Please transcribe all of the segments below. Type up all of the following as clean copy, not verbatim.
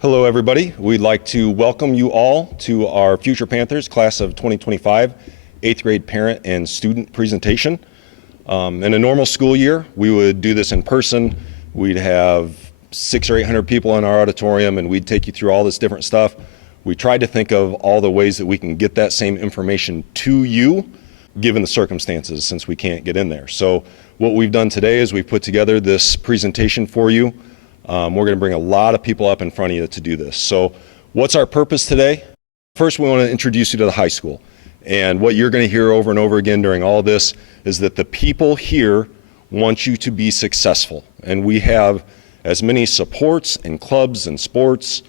Hello everybody, we'd like to welcome you all to our Future Panthers class of 2025 8th grade parent and student presentation. In a normal school year, we would do this in person. We'd have 600 or 800 people in our auditorium and we'd take you through all this different stuff. We tried to think of all the ways that we can get that same information to you given the circumstances since we can't get in there. So what we've done today is we've put together this presentation for you. We're going to bring a lot of people up in front of you to do this. So what's our purpose today? First, we want to introduce you to the high school. And what you're going to hear over and over again during all this is that the people here want you to be successful. And we have as many supports and clubs and sports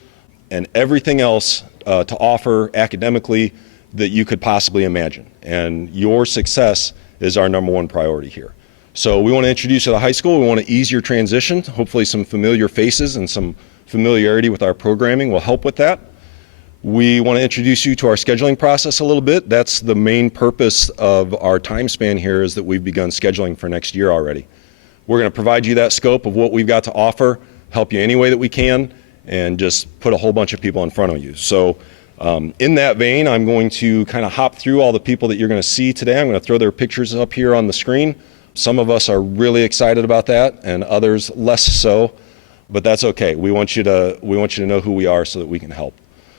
and everything else to offer academically that you could possibly imagine. And your success is our number one priority here. So we want to introduce you to the high school. We want to ease your transition. Hopefully some familiar faces and some familiarity with our programming will help with that. We want to introduce you to our scheduling process a little bit. That's the main purpose of our time span here, is that we've begun scheduling for next year already. We're going to provide you that scope of what we've got to offer, help you any way that we can, and just put a whole bunch of people in front of you. So in that vein, I'm going to kind of hop through all the people that you're going to see today. I'm going to throw their pictures up here on the screen. Some of us are really excited about that and others less so, but that's okay. We want you to know who we are so that we can help.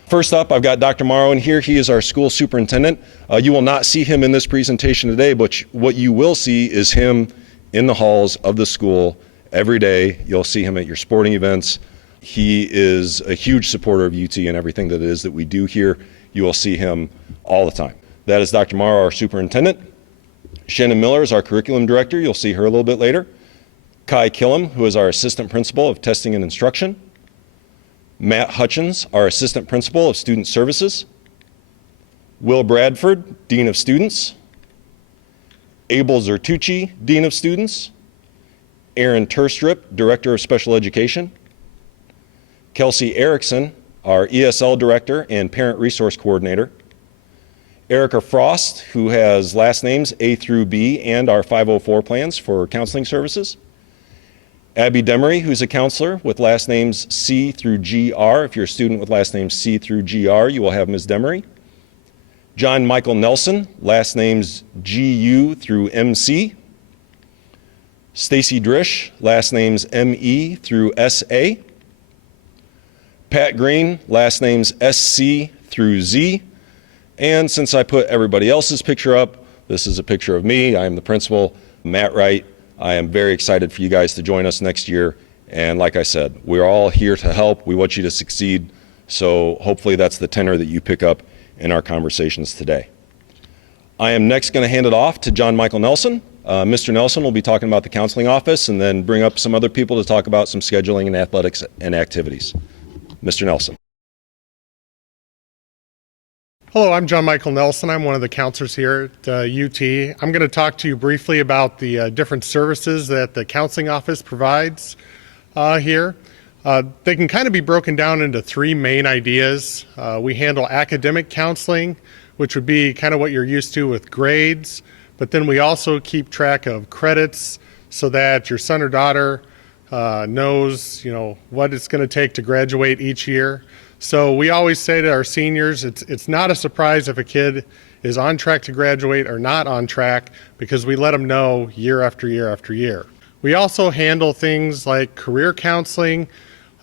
First up, I've got Dr. Morrow in here. He is our school superintendent. You will not see him in this presentation today, but what you will see is him in the halls of the school every day. You'll see him at your sporting events. He is a huge supporter of UT and everything that it is that we do here. You will see him all the time. That is Dr. Morrow, our superintendent. Shannon Miller is our curriculum director. You'll see her a little bit later. Kai Killam, who is our assistant principal of testing and instruction. Matt Hutchins, our assistant principal of student services. Will Bradford, dean of students. Abel Zertucci, dean of students. Aaron Turstrip, director of special education. Kelsey Erickson, our ESL director and parent resource coordinator. Erica Frost, who has last names A through B and our 504 plans for counseling services. Abby Demery, who's a counselor with last names C through GR. If you're a student with last names C through GR, you will have Ms. Demery. John Michael Nelson, last names GU through MC. Stacy Drish, last names ME through SA. Pat Green, last names SC through Z. And since I put everybody else's picture up, this is a picture of me. I am the principal, Matt Wright. I am very excited for you guys to join us next year. And like I said, we're all here to help. We want you to succeed. So hopefully that's the tenor that you pick up in our conversations today. I am next going to hand it off to John Michael Nelson. Mr. Nelson will be talking about the counseling office and then bring up some other people to talk about some scheduling and athletics and activities. Mr. Nelson. Hello, I'm John Michael Nelson. I'm one of the counselors here at UT. I'm going to talk to you briefly about the different services that the counseling office provides here. They can kind of be broken down into three main ideas. We handle academic counseling, which would be kind of what you're used to with grades, but then we also keep track of credits so that your son or daughter knows, what it's going to take to graduate each year. So we always say to our seniors, it's not a surprise if a kid is on track to graduate or not on track, because we let them know year after year after year. We also handle things like career counseling,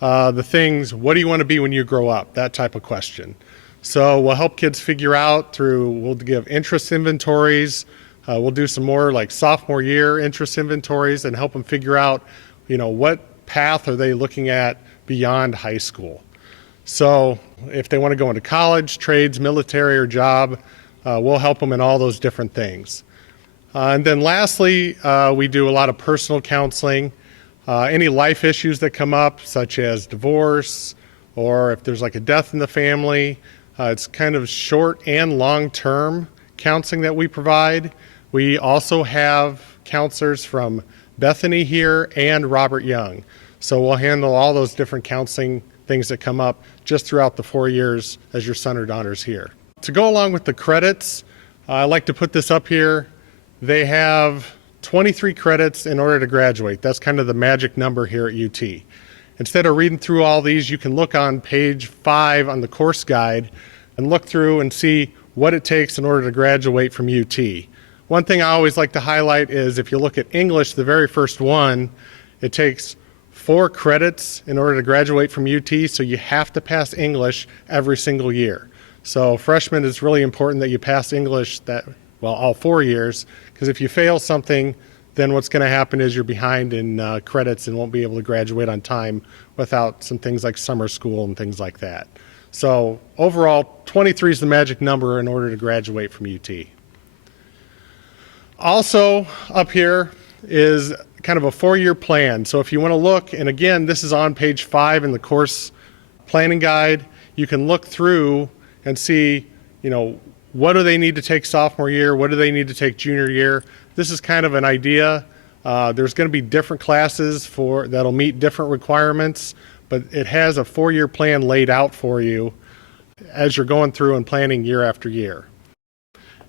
the things, what do you want to be when you grow up? That type of question. So we'll help kids figure out we'll give interest inventories. We'll do some more like sophomore year interest inventories and help them figure out, what path are they looking at beyond high school. So if they want to go into college, trades, military, or job, we'll help them in all those different things. And then lastly, we do a lot of personal counseling. Any life issues that come up, such as divorce, or if there's like a death in the family, it's kind of short and long-term counseling that we provide. We also have counselors from Bethany here and Robert Young. So we'll handle all those different counseling things that come up just throughout the 4 years as your son or daughter's here. To go along with the credits, I like to put this up here. They have 23 credits in order to graduate. That's kind of the magic number here at UT. Instead of reading through all these, you can look on page 5 on the course guide and look through and see what it takes in order to graduate from UT. One thing I always like to highlight is if you look at English, the very first one, it takes 4 credits in order to graduate from UT, so you have to pass English every single year. So freshman, it's really important that you pass English all 4 years, because if you fail something, then what's going to happen is you're behind in credits and won't be able to graduate on time without some things like summer school and things like that. So overall, 23 is the magic number in order to graduate from UT. Also up here is kind of a 4-year plan. So if you want to look, and again, this is on page 5 in the course planning guide, you can look through and see, what do they need to take sophomore year? What do they need to take junior year? This is kind of an idea. There's going to be different classes that'll meet different requirements, but it has a 4-year plan laid out for you as you're going through and planning year after year.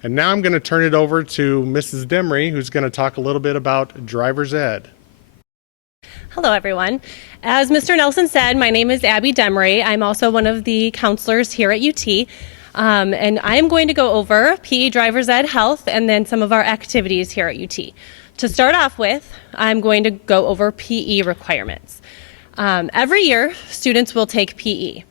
And now I'm going to turn it over to Mrs. Demery, who's going to talk a little bit about driver's ed. Hello, everyone. As Mr. Nelson said, my name is Abby Demery. I'm also one of the counselors here at UT. And I am going to go over PE driver's ed health and then some of our activities here at UT. To start off with, I'm going to go over PE requirements. Every year, students will take PE.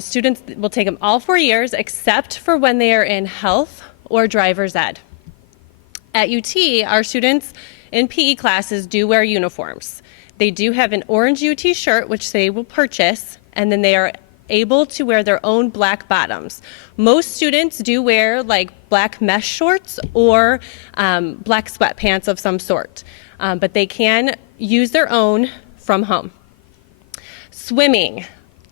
Students will take them all 4 years except for when they are in health or driver's ed. At UT, our students in PE classes do wear uniforms. They do have an orange UT shirt, which they will purchase, and then they are able to wear their own black bottoms. Most students do wear like black mesh shorts or black sweatpants of some sort, but they can use their own from home. Swimming.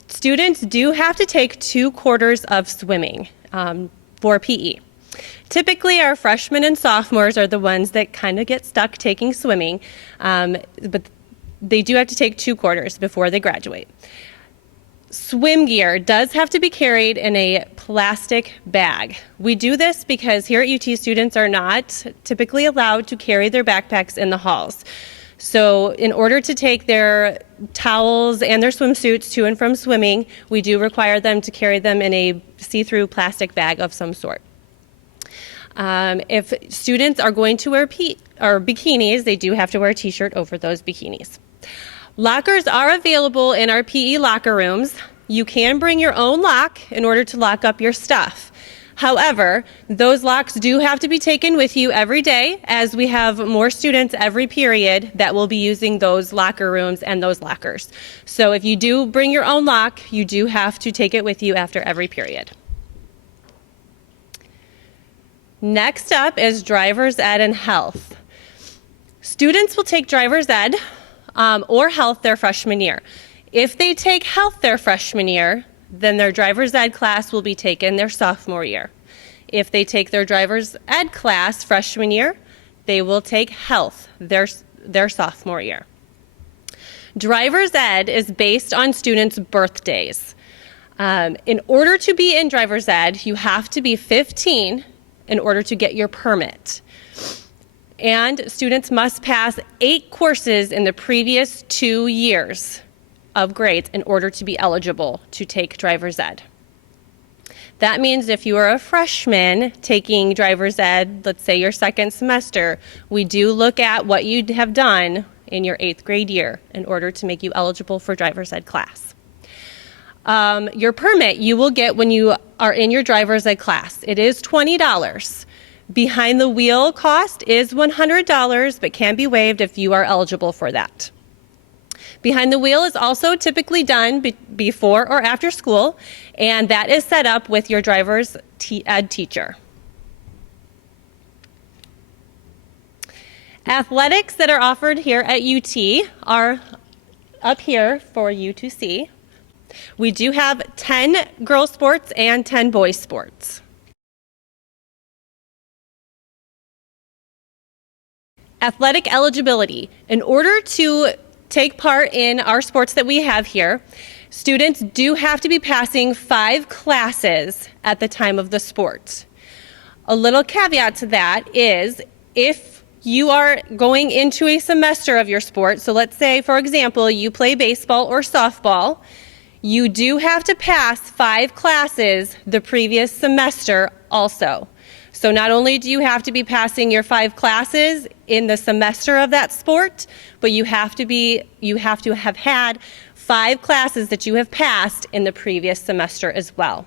Students do have to take 2 quarters of swimming for PE. Typically, our freshmen and sophomores are the ones that kind of get stuck taking swimming, but they do have to take 2 quarters before they graduate. Swim gear does have to be carried in a plastic bag. We do this because here at UT, students are not typically allowed to carry their backpacks in the halls. So in order to take their towels and their swimsuits to and from swimming, we do require them to carry them in a see-through plastic bag of some sort. If students are going to wear bikinis, they do have to wear a t-shirt over those bikinis. Lockers are available in our PE locker rooms. You can bring your own lock in order to lock up your stuff. However, those locks do have to be taken with you every day, as we have more students every period that will be using those locker rooms and those lockers. So if you do bring your own lock, you do have to take it with you after every period. Next up is driver's ed and health. Students will take driver's ed or health their freshman year. If they take health their freshman year, then their driver's ed class will be taken their sophomore year. If they take their driver's ed class freshman year, they will take health their sophomore year. Driver's ed is based on students' birthdays. In order to be in driver's ed, you have to be 15 in order to get your permit. And students must pass 8 courses in the previous 2 years of grades in order to be eligible to take driver's ed. That means if you are a freshman taking driver's ed, let's say your 2nd semester, we do look at what you have done in your 8th grade year in order to make you eligible for driver's ed class. Your permit you will get when you are in your driver's ed class. It is $20. Behind the wheel cost is $100, but can be waived if you are eligible for that. Behind the wheel is also typically done before or after school, and that is set up with your driver's ed teacher. Athletics that are offered here at UT are up here for you to see. We do have 10 girls sports and 10 boys sports. Athletic eligibility. In order to take part in our sports that we have here, students do have to be passing 5 classes at the time of the sport. A little caveat to that is if you are going into a semester of your sport. So let's say, for example, you play baseball or softball. You do have to pass 5 classes the previous semester also. So not only do you have to be passing your 5 classes in the semester of that sport, but you have to have had 5 classes that you have passed in the previous semester as well.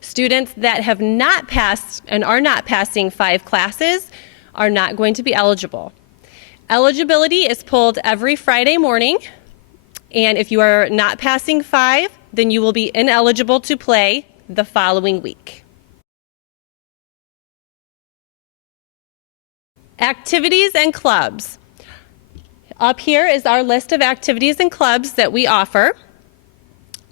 Students that have not passed and are not passing 5 classes are not going to be eligible. Eligibility is pulled every Friday morning, and if you are not passing 5, then you will be ineligible to play the following week. Activities and clubs. Up here is our list of activities and clubs that we offer.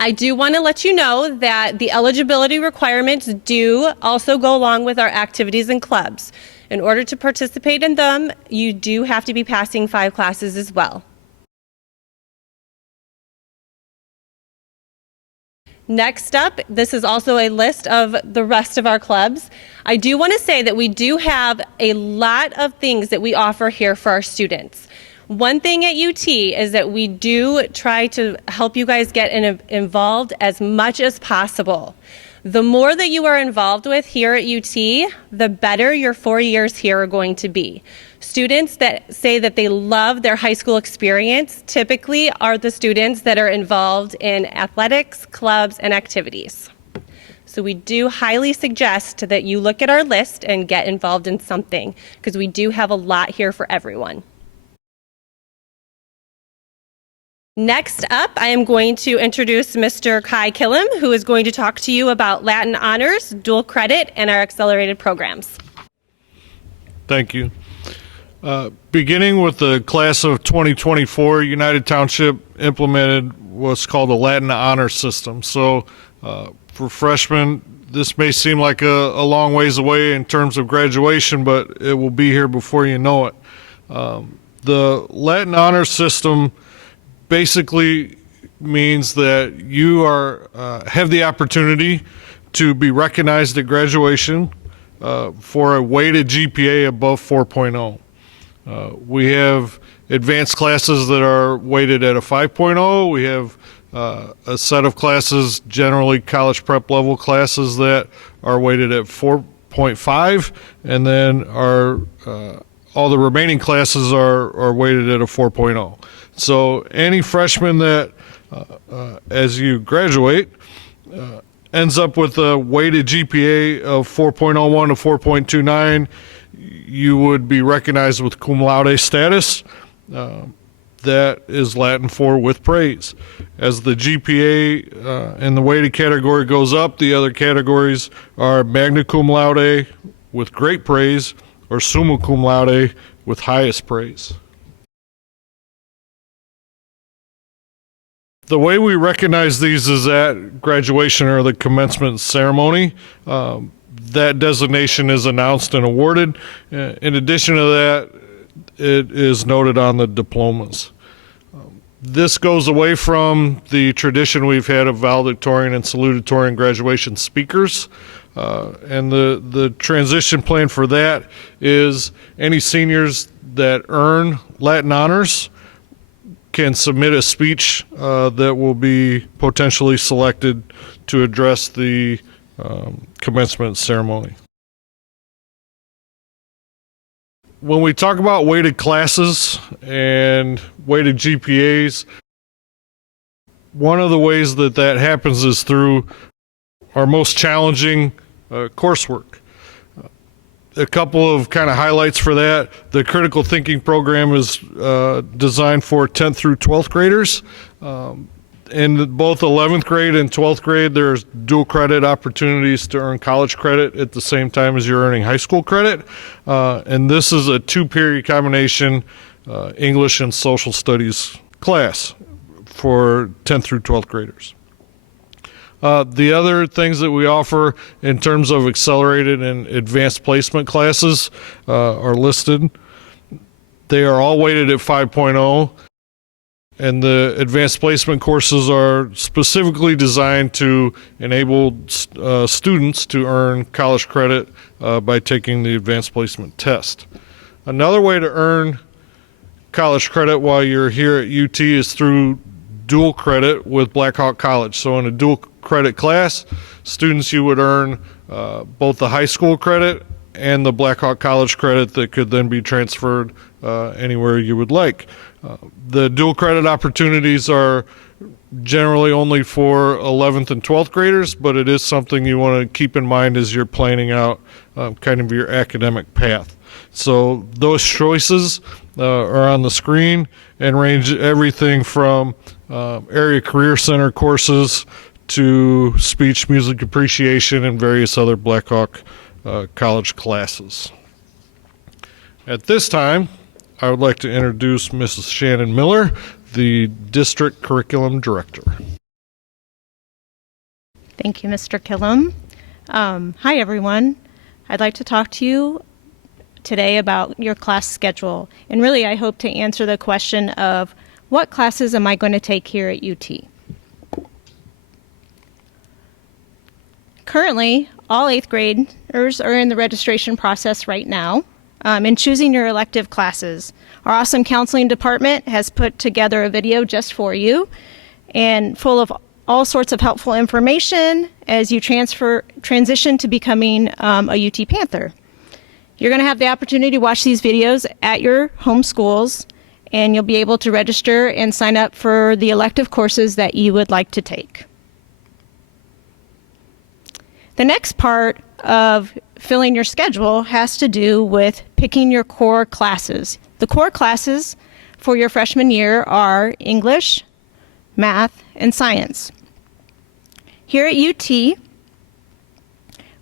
I do want to let you know that the eligibility requirements do also go along with our activities and clubs. In order to participate in them, you do have to be passing 5 classes as well. Next up, this is also a list of the rest of our clubs. I do want to say that we do have a lot of things that we offer here for our students. One thing at UT is that we do try to help you guys get involved as much as possible. The more that you are involved with here at UT, the better your 4 years here are going to be. Students that say that they love their high school experience typically are the students that are involved in athletics, clubs, and activities. So we do highly suggest that you look at our list and get involved in something, because we do have a lot here for everyone. Next up, I am going to introduce Mr. Kai Killam, who is going to talk to you about Latin Honors, Dual Credit, and our accelerated programs. Thank you. Beginning with the class of 2024, United Township implemented what's called a Latin Honor System. So for freshmen, this may seem like a long ways away in terms of graduation, but it will be here before you know it. The Latin Honor System basically means that you have the opportunity to be recognized at graduation for a weighted GPA above 4.0. We have advanced classes that are weighted at a 5.0. We have a set of classes, generally college prep level classes, that are weighted at 4.5, and then all the remaining classes are weighted at a 4.0. So any freshman that, as you graduate, ends up with a weighted GPA of 4.01 to 4.29, you would be recognized with cum laude status. That is Latin for with praise. As the GPA in the weighted category goes up, the other categories are magna cum laude with great praise or summa cum laude with highest praise. The way we recognize these is at graduation or the commencement ceremony. That designation is announced and awarded. In addition to that, it is noted on the diplomas. This goes away from the tradition we've had of valedictorian and salutatorian graduation speakers. And the transition plan for that is any seniors that earn Latin honors can submit a speech that will be potentially selected to address the commencement ceremony. When we talk about weighted classes and weighted GPAs, one of the ways that happens is through our most challenging coursework. A couple of kind of highlights for that. The critical thinking program is designed for 10th through 12th graders. In both 11th grade and 12th grade, there's dual credit opportunities to earn college credit at the same time as you're earning high school credit. And this is a 2-period combination English and social studies class for 10th through 12th graders. The other things that we offer in terms of accelerated and advanced placement classes are listed. They are all weighted at 5.0, and the advanced placement courses are specifically designed to enable students to earn college credit by taking the advanced placement test. Another way to earn college credit while you're here at UT is through dual credit with Black Hawk College. So in a dual credit class, students, you would earn both the high school credit and the Black Hawk College credit that could then be transferred anywhere you would like. The dual credit opportunities are generally only for 11th and 12th graders, but it is something you want to keep in mind as you're planning out kind of your academic path. So those choices are on the screen and range everything from area career center courses to speech, music appreciation, and various other Black Hawk College classes. At this time, I would like to introduce Mrs. Shannon Miller, the District Curriculum Director. Thank you, Mr. Killam. Hi, everyone. I'd like to talk to you today about your class schedule. And really, I hope to answer the question of what classes am I going to take here at UT? Currently, all 8th graders are in the registration process right now in choosing your elective classes. Our awesome counseling department has put together a video just for you and full of all sorts of helpful information as you transition to becoming a UT Panther. You're going to have the opportunity to watch these videos at your home schools, and you'll be able to register and sign up for the elective courses that you would like to take. The next part of filling your schedule has to do with picking your core classes. The core classes for your freshman year are English, math, and science. Here at UT,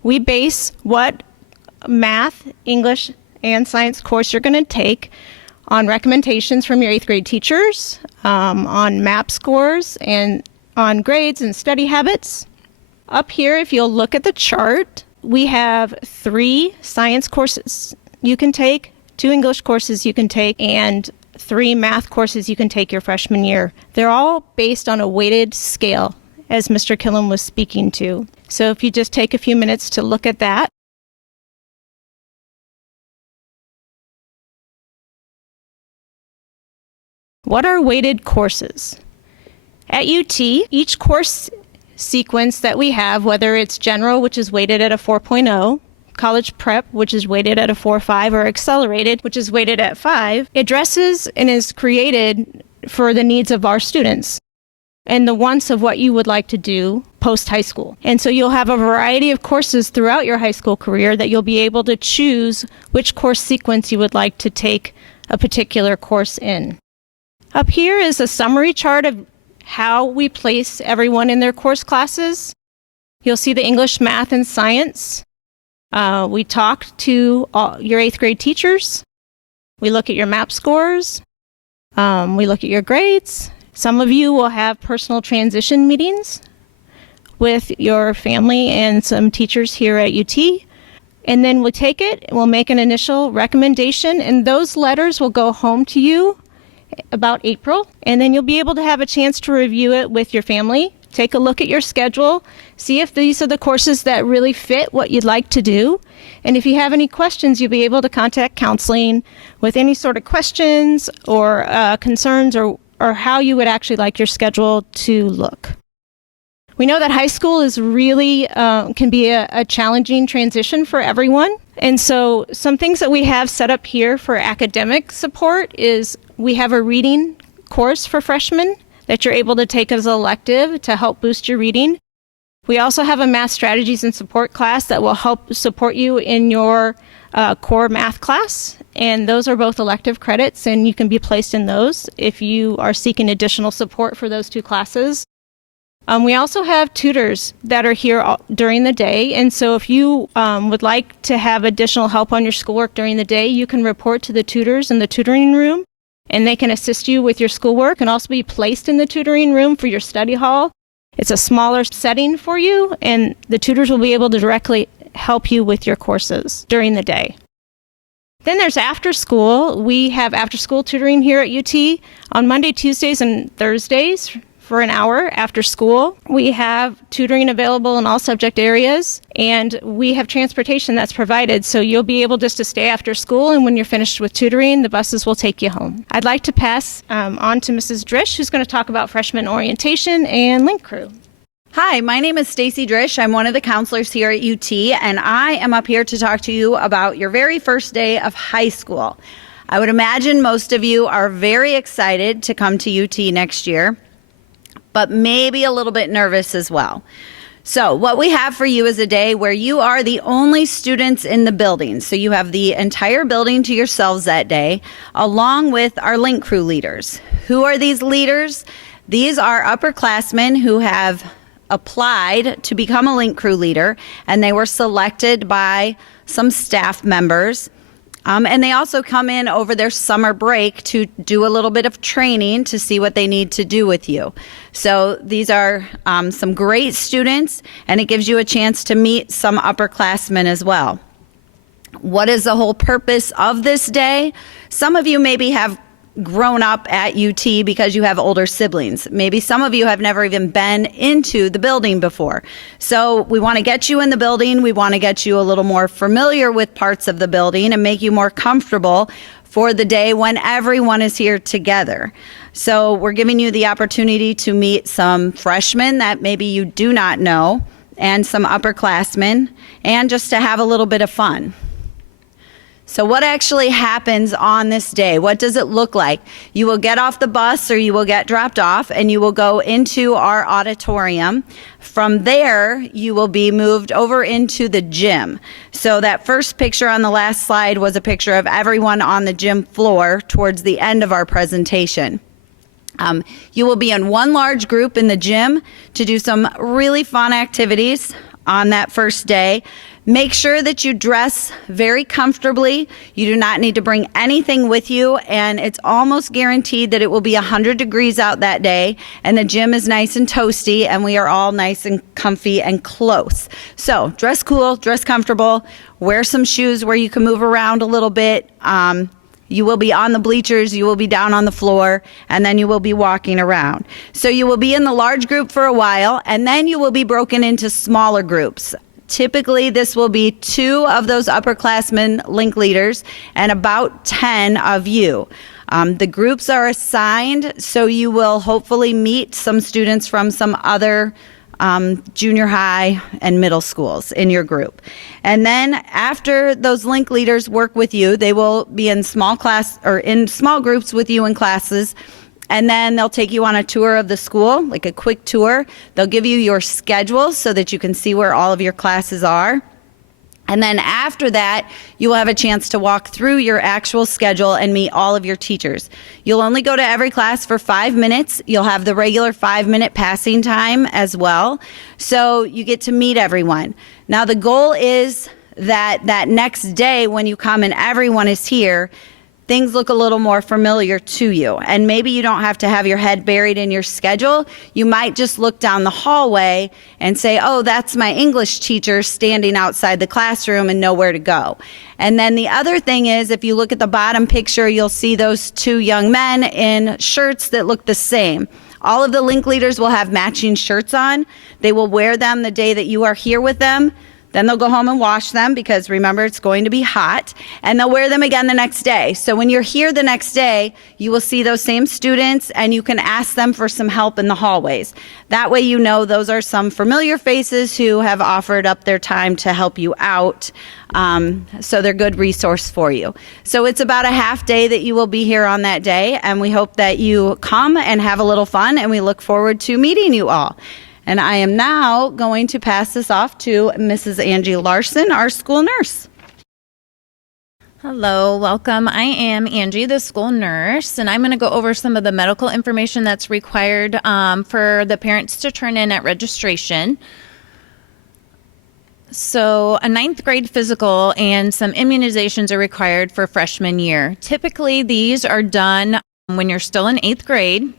we base what math, English, and science course you're going to take on recommendations from your 8th grade teachers, on MAP scores, and on grades and study habits. Up here, if you'll look at the chart, we have 3 science courses you can take, 2 English courses you can take, and 3 math courses you can take your freshman year. They're all based on a weighted scale, as Mr. Killam was speaking to. So if you just take a few minutes to look at that. What are weighted courses? At UT, each course sequence that we have, whether it's general, which is weighted at a 4.0, college prep, which is weighted at a 4.5, or accelerated, which is weighted at 5, addresses and is created for the needs of our students and the wants of what you would like to do post-high school. And so you'll have a variety of courses throughout your high school career that you'll be able to choose which course sequence you would like to take a particular course in. Up here is a summary chart of how we place everyone in their course classes. You'll see the English, math, and science. We talk to your 8th grade teachers. We look at your MAP scores. We look at your grades. Some of you will have personal transition meetings with your family and some teachers here at UT. And then we'll take it, we'll make an initial recommendation, and those letters will go home to you about April, and then you'll be able to have a chance to review it with your family, take a look at your schedule, see if these are the courses that really fit what you'd like to do. And if you have any questions, you'll be able to contact counseling with any sort of questions or concerns or how you would actually like your schedule to look. We know that high school is really can be a challenging transition for everyone. And so some things that we have set up here for academic support is we have a reading course for freshmen that you're able to take as an elective to help boost your reading. We also have a math strategies and support class that will help support you in your core math class. And those are both elective credits, and you can be placed in those if you are seeking additional support for those 2 classes. We also have tutors that are here during the day, and so if you would like to have additional help on your schoolwork during the day, you can report to the tutors in the tutoring room, and they can assist you with your schoolwork and also be placed in the tutoring room for your study hall. It's a smaller setting for you, and the tutors will be able to directly help you with your courses during the day. Then there's after school. We have after school tutoring here at UT on Monday, Tuesdays, and Thursdays for an hour after school. We have tutoring available in all subject areas, and we have transportation that's provided, so you'll be able just to stay after school, and when you're finished with tutoring, the buses will take you home. I'd like to pass on to Mrs. Drish, who's going to talk about freshman orientation and link crew. Hi, my name is Stacy Drish. I'm one of the counselors here at UT, and I am up here to talk to you about your very first day of high school. I would imagine most of you are very excited to come to UT next year, but maybe a little bit nervous as well. So what we have for you is a day where you are the only students in the building. So you have the entire building to yourselves that day, along with our link crew leaders. Who are these leaders? These are upperclassmen who have applied to become a link crew leader, and they were selected by some staff members. And they also come in over their summer break to do a little bit of training to see what they need to do with you. So these are some great students, and it gives you a chance to meet some upperclassmen as well. What is the whole purpose of this day? Some of you maybe have grown up at UT because you have older siblings. Maybe some of you have never even been into the building before. So we want to get you in the building. We want to get you a little more familiar with parts of the building and make you more comfortable for the day when everyone is here together. So we're giving you the opportunity to meet some freshmen that maybe you do not know, and some upperclassmen, and just to have a little bit of fun. So what actually happens on this day? What does it look like? You will get off the bus, or you will get dropped off, and you will go into our auditorium. From there, you will be moved over into the gym. So that first picture on the last slide was a picture of everyone on the gym floor towards the end of our presentation. You will be in one large group in the gym to do some really fun activities on that first day. Make sure that you dress very comfortably. You do not need to bring anything with you, and it's almost guaranteed that it will be 100 degrees out that day, and the gym is nice and toasty, and we are all nice and comfy and close. So dress cool, dress comfortable, wear some shoes where you can move around a little bit. You will be on the bleachers, you will be down on the floor, and then you will be walking around. So you will be in the large group for a while, and then you will be broken into smaller groups. Typically, this will be 2 of those upperclassmen link leaders and about 10 of you. The groups are assigned, so you will hopefully meet some students from some other junior high and middle schools in your group. And then after those link leaders work with you, they will be in small class or in small groups with you in classes. And then they'll take you on a tour of the school, like a quick tour. They'll give you your schedule so that you can see where all of your classes are. And then after that, you will have a chance to walk through your actual schedule and meet all of your teachers. You'll only go to every class for 5 minutes. You'll have the regular 5-minute passing time as well. So you get to meet everyone. Now the goal is that next day when you come and everyone is here, things look a little more familiar to you. And maybe you don't have to have your head buried in your schedule. You might just look down the hallway and say, oh, that's my English teacher standing outside the classroom, and know where to go. And then the other thing is, if you look at the bottom picture, you'll see those 2 young men in shirts that look the same. All of the link leaders will have matching shirts on. They will wear them the day that you are here with them. Then they'll go home and wash them, because remember, it's going to be hot, and they'll wear them again the next day. So when you're here the next day, you will see those same students, and you can ask them for some help in the hallways. That way you know those are some familiar faces who have offered up their time to help you out. So they're a good resource for you. So it's about a half day that you will be here on that day, and we hope that you come and have a little fun, and we look forward to meeting you all. And I am now going to pass this off to Mrs. Angie Larson, our school nurse. Hello, welcome. I am Angie, the school nurse, and I'm going to go over some of the medical information that's required for the parents to turn in at registration. So a 9th grade physical and some immunizations are required for freshman year. Typically, these are done when you're still in 8th grade.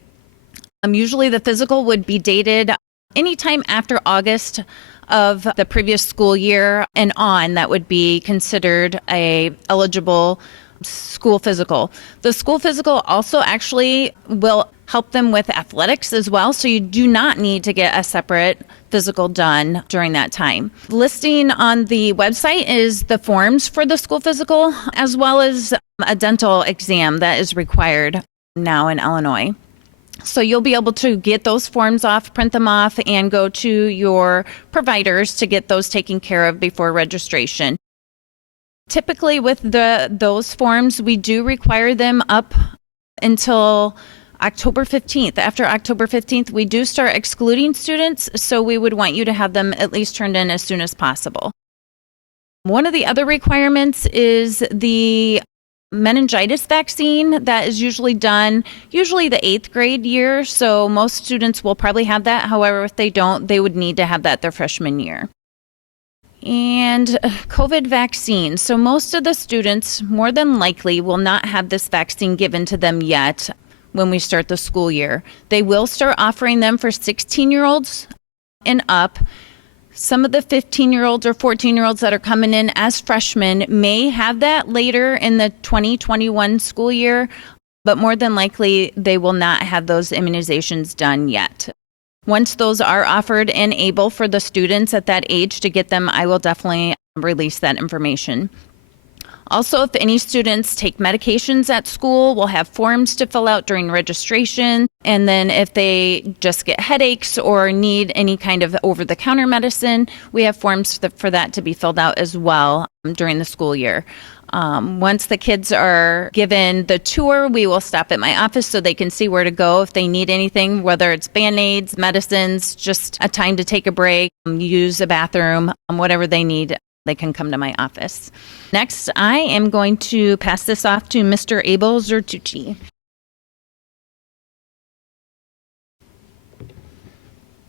Usually the physical would be dated anytime after August of the previous school year and on. That would be considered a eligible school physical. The school physical also actually will help them with athletics as well, so you do not need to get a separate physical done during that time. Listing on the website is the forms for the school physical, as well as a dental exam that is required now in Illinois. So you'll be able to get those forms off, print them off, and go to your providers to get those taken care of before registration. Typically with those forms, we do require them up until October 15th. After October 15th, we do start excluding students, so we would want you to have them at least turned in as soon as possible. One of the other requirements is the meningitis vaccine that is usually done, usually the 8th grade year, so most students will probably have that. However, if they don't, they would need to have that their freshman year. And COVID vaccine. So most of the students, more than likely, will not have this vaccine given to them yet when we start the school year. They will start offering them for 16-year-olds and up. Some of the 15-year-olds or 14-year-olds that are coming in as freshmen may have that later in the 2021 school year, but more than likely they will not have those immunizations done yet. Once those are offered and able for the students at that age to get them, I will definitely release that information. Also, if any students take medications at school, we'll have forms to fill out during registration. And then if they just get headaches or need any kind of over-the-counter medicine, we have forms for that to be filled out as well during the school year. Once the kids are given the tour, we will stop at my office so they can see where to go if they need anything, whether it's Band-Aids, medicines, just a time to take a break, use a bathroom, whatever they need. They can come to my office. Next, I am going to pass this off to Mr. Abel Zertucci.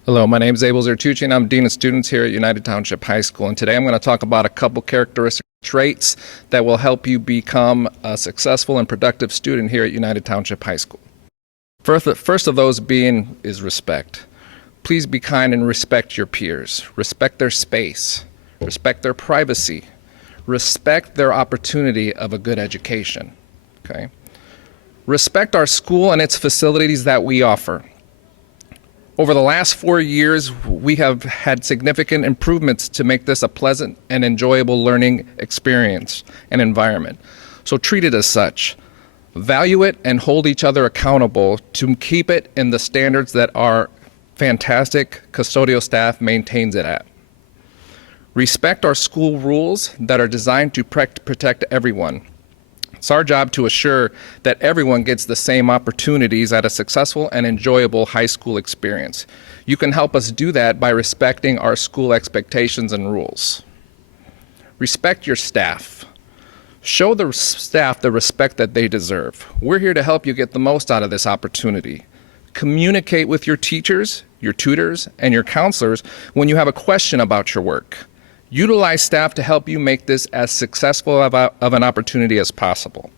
Hello, my name is Abel Zertucci, and I'm Dean of Students here at United Township High School. And today I'm going to talk about a couple characteristic traits that will help you become a successful and productive student here at United Township High School. First of those is respect. Please be kind and respect your peers. Respect their space. Respect their privacy. Respect their opportunity of a good education. Okay? Respect our school and its facilities that we offer. Over the last 4 years, we have had significant improvements to make this a pleasant and enjoyable learning experience and environment. So treat it as such. Value it and hold each other accountable to keep it in the standards that our fantastic custodial staff maintains it at. Respect our school rules that are designed to protect everyone. It's our job to assure that everyone gets the same opportunities at a successful and enjoyable high school experience. You can help us do that by respecting our school expectations and rules. Respect your staff. Show the staff the respect that they deserve. We're here to help you get the most out of this opportunity. Communicate with your teachers, your tutors, and your counselors when you have a question about your work. Utilize staff to help you make this as successful of an opportunity as possible.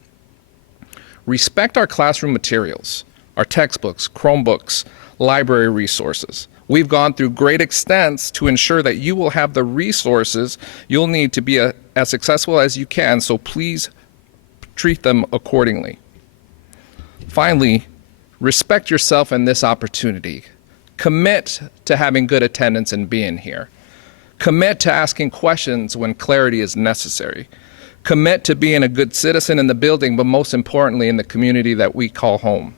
Respect our classroom materials, our textbooks, Chromebooks, library resources. We've gone through great extents to ensure that you will have the resources you'll need to be as successful as you can, so please treat them accordingly. Finally, respect yourself in this opportunity. Commit to having good attendance and being here. Commit to asking questions when clarity is necessary. Commit to being a good citizen in the building, but most importantly in the community that we call home.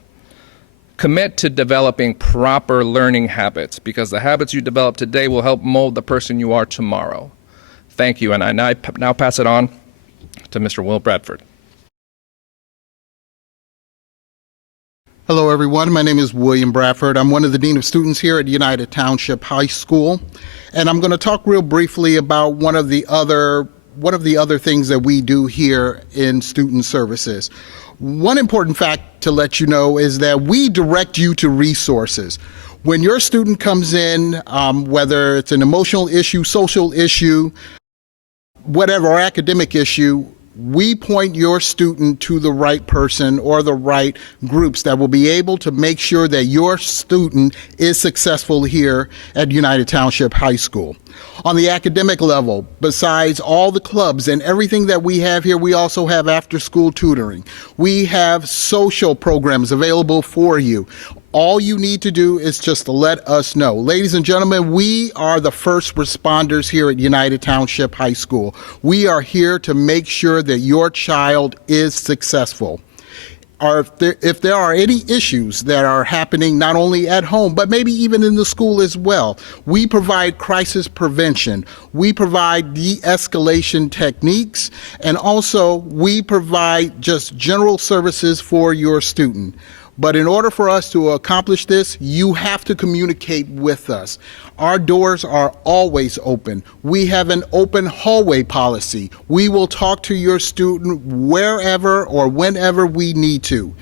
Commit to developing proper learning habits, because the habits you develop today will help mold the person you are tomorrow. Thank you, and I now pass it on to Mr. Will Bradford. Hello, everyone. My name is William Bradford. I'm one of the Dean of Students here at United Township High School, and I'm going to talk real briefly about one of the other things that we do here in student services. One important fact to let you know is that we direct you to resources. When your student comes in, whether it's an emotional issue, social issue, whatever, or academic issue, we point your student to the right person or the right groups that will be able to make sure that your student is successful here at United Township High School. On the academic level, besides all the clubs and everything that we have here, we also have after-school tutoring. We have social programs available for you. All you need to do is just to let us know. Ladies and gentlemen, we are the first responders here at United Township High School. We are here to make sure that your child is successful. If there are any issues that are happening not only at home, but maybe even in the school as well, we provide crisis prevention. We provide de-escalation techniques, and also we provide just general services for your student. But in order for us to accomplish this, you have to communicate with us. Our doors are always open. We have an open hallway policy. We will talk to your student wherever or whenever we need to.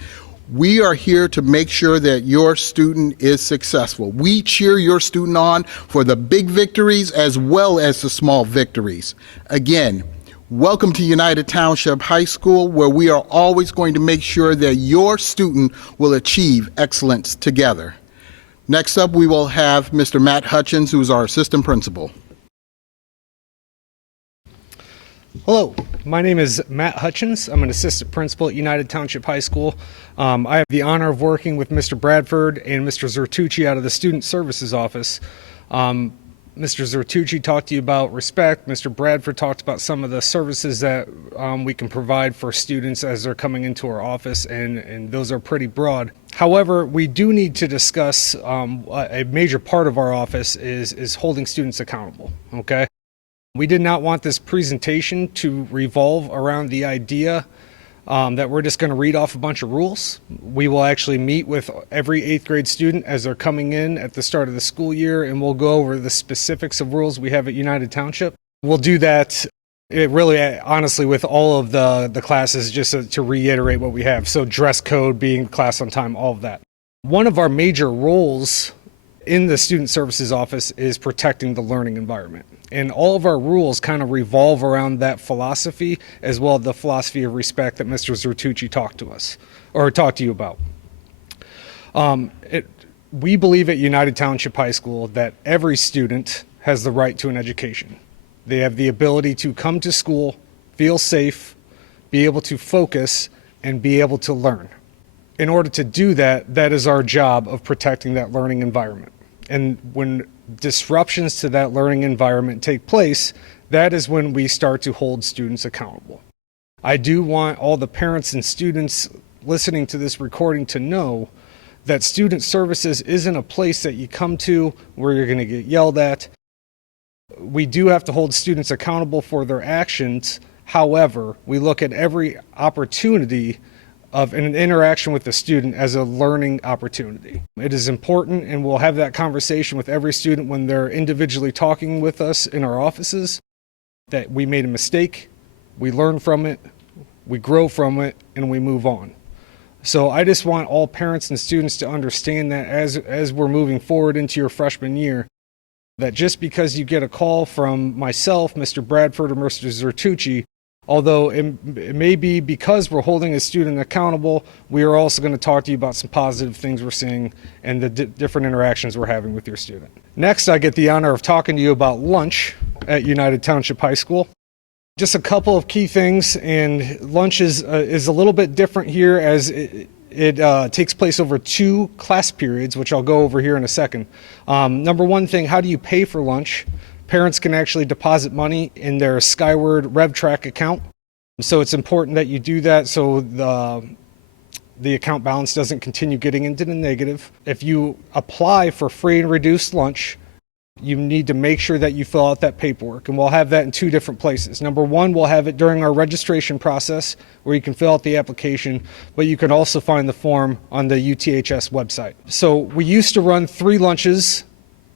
We are here to make sure that your student is successful. We cheer your student on for the big victories as well as the small victories. Again, welcome to United Township High School, where we are always going to make sure that your student will achieve excellence together. Next up, we will have Mr. Matt Hutchins, who is our assistant principal. Hello, my name is Matt Hutchins. I'm an assistant principal at United Township High School. I have the honor of working with Mr. Bradford and Mr. Zertucci out of the Student Services Office. Mr. Zertucci talked to you about respect. Mr. Bradford talked about some of the services that we can provide for students as they're coming into our office, and those are pretty broad. However, we do need to discuss a major part of our office is holding students accountable, okay? We did not want this presentation to revolve around the idea that we're just going to read off a bunch of rules. We will actually meet with every 8th grade student as they're coming in at the start of the school year, and we'll go over the specifics of rules we have at United Township. We'll do that honestly with all of the classes, just to reiterate what we have. So dress code, being class on time, all of that. One of our major roles in the Student Services Office is protecting the learning environment. And all of our rules kind of revolve around that philosophy, as well as the philosophy of respect that Mr. Zertucci talked to you about. We believe at United Township High School that every student has the right to an education. They have the ability to come to school, feel safe, be able to focus, and be able to learn. In order to do that, that is our job of protecting that learning environment. And when disruptions to that learning environment take place, that is when we start to hold students accountable. I do want all the parents and students listening to this recording to know that student services isn't a place that you come to where you're going to get yelled at. We do have to hold students accountable for their actions. However, we look at every opportunity of an interaction with the student as a learning opportunity. It is important, and we'll have that conversation with every student when they're individually talking with us in our offices, that we made a mistake, we learn from it, we grow from it, and we move on. So I just want all parents and students to understand that as we're moving forward into your freshman year, that just because you get a call from myself, Mr. Bradford, or Mr. Zertucci, although it may be because we're holding a student accountable, we are also going to talk to you about some positive things we're seeing and the different interactions we're having with your student. Next, I get the honor of talking to you about lunch at United Township High School. Just a couple of key things, and lunch is a little bit different here as it takes place over 2 class periods, which I'll go over here in a second. Number one thing, how do you pay for lunch? Parents can actually deposit money in their Skyward RevTrack account. So it's important that you do that so the account balance doesn't continue getting into the negative. If you apply for free and reduced lunch, you need to make sure that you fill out that paperwork, and we'll have that in 2 different places. Number one, we'll have it during our registration process where you can fill out the application, but you can also find the form on the UTHS website. So we used to run 3 lunches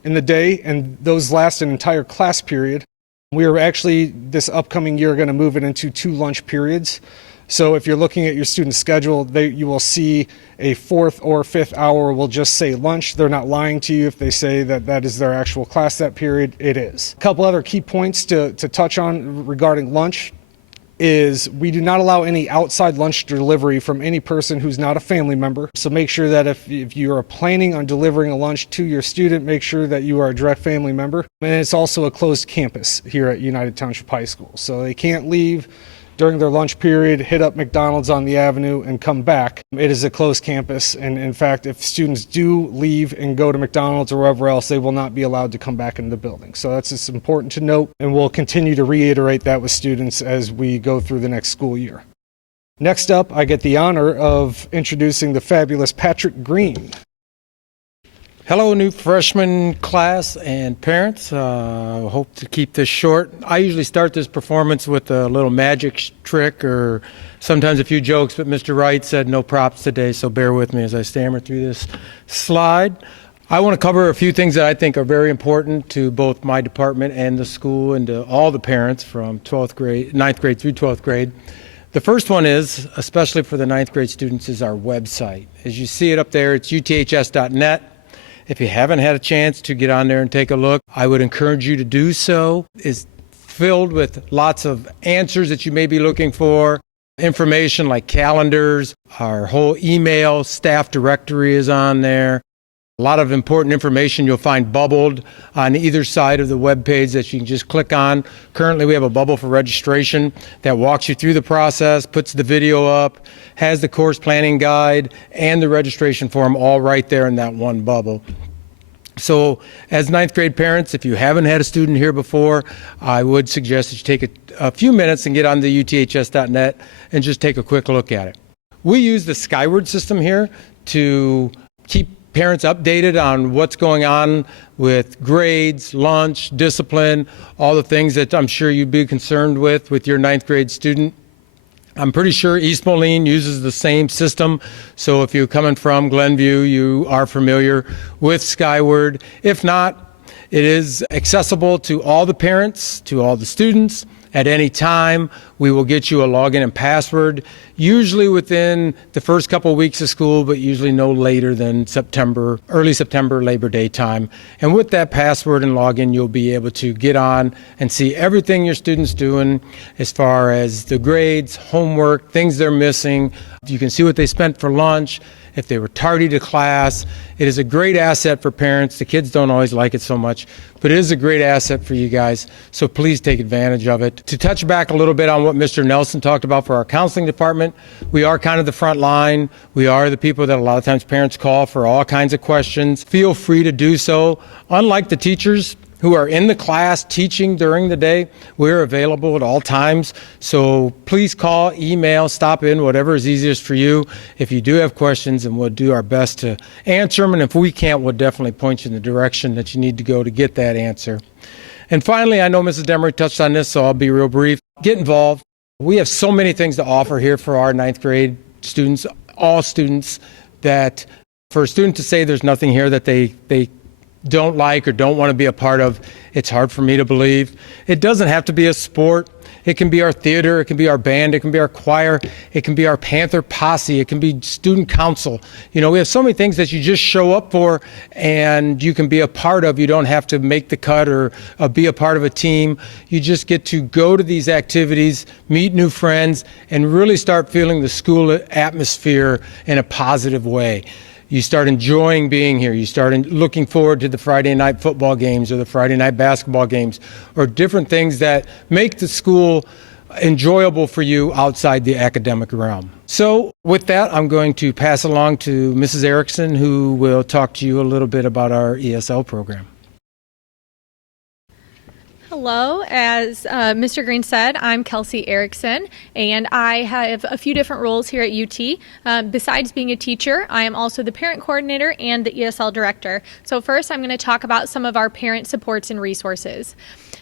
in the day, and those last an entire class period. We are actually, this upcoming year, going to move it into 2 lunch periods. So if you're looking at your student schedule, you will see a 4th or 5th hour will just say lunch. They're not lying to you if they say that that is their actual class that period. It is. A couple other key points to touch on regarding lunch. is we do not allow any outside lunch delivery from any person who's not a family member. So make sure that if you are planning on delivering a lunch to your student, make sure that you are a direct family member. And it's also a closed campus here at United Township High School. So they can't leave during their lunch period, hit up McDonald's on the avenue and come back. It is a closed campus, and in fact, if students do leave and go to McDonald's or wherever else, they will not be allowed to come back into the building. So that's just important to note, and we'll continue to reiterate that with students as we go through the next school year. Next up, I get the honor of introducing the fabulous Patrick Green. Hello, new freshman class and parents. Hope to keep this short. I usually start this performance with a little magic trick or sometimes a few jokes, but Mr. Wright said no props today, so bear with me as I stammer through this slide. I want to cover a few things that I think are very important to both my department and the school and to all the parents from 9th grade through 12th grade. The first one is, especially for the 9th grade students, is our website. As you see it up there, it's UTHS.net. If you haven't had a chance to get on there and take a look, I would encourage you to do so. It's filled with lots of answers that you may be looking for, information like calendars, our whole email staff directory is on there. A lot of important information you'll find bubbled on either side of the web page that you can just click on. Currently, we have a bubble for registration that walks you through the process, puts the video up, has the course planning guide, and the registration form all right there in that one bubble. So as 9th grade parents, if you haven't had a student here before, I would suggest that you take a few minutes and get on the UTHS.net and just take a quick look at it. We use the Skyward system here to keep parents updated on what's going on with grades, lunch, discipline, all the things that I'm sure you'd be concerned with your 9th grade student. I'm pretty sure East Moline uses the same system, so if you're coming from Glenview, you are familiar with Skyward. If not, it is accessible to all the parents, to all the students. At any time, we will get you a login and password, usually within the first couple of weeks of school, but usually no later than September, early September, Labor Day time. And with that password and login, you'll be able to get on and see everything your student's doing as far as the grades, homework, things they're missing. You can see what they spent for lunch, if they were tardy to class. It is a great asset for parents. The kids don't always like it so much, but it is a great asset for you guys, so please take advantage of it. To touch back a little bit on what Mr. Nelson talked about for our counseling department, we are kind of the front line. We are the people that a lot of times parents call for all kinds of questions. Feel free to do so. Unlike the teachers who are in the class teaching during the day, we're available at all times. So please call, email, stop in, whatever is easiest for you. If you do have questions, and we'll do our best to answer them. And if we can't, we'll definitely point you in the direction that you need to go to get that answer. And finally, I know Mrs. Demery touched on this, so I'll be real brief. Get involved. We have so many things to offer here for our 9th grade students, all students, that for a student to say there's nothing here that they don't like or don't want to be a part of, it's hard for me to believe. It doesn't have to be a sport. It can be our theater, it can be our band, it can be our choir, it can be our Panther posse, it can be student council. You know, we have so many things that you just show up for and you can be a part of. You don't have to make the cut or be a part of a team. You just get to go to these activities, meet new friends, and really start feeling the school atmosphere in a positive way. You start enjoying being here. You start looking forward to the Friday night football games or the Friday night basketball games or different things that make the school enjoyable for you outside the academic realm. So with that, I'm going to pass along to Mrs. Erickson, who will talk to you a little bit about our ESL program. Hello, as Mr. Green said, I'm Kelsey Erickson, and I have a few different roles here at UT. Besides being a teacher, I am also the parent coordinator and the ESL director. So first, I'm going to talk about some of our parent supports and resources.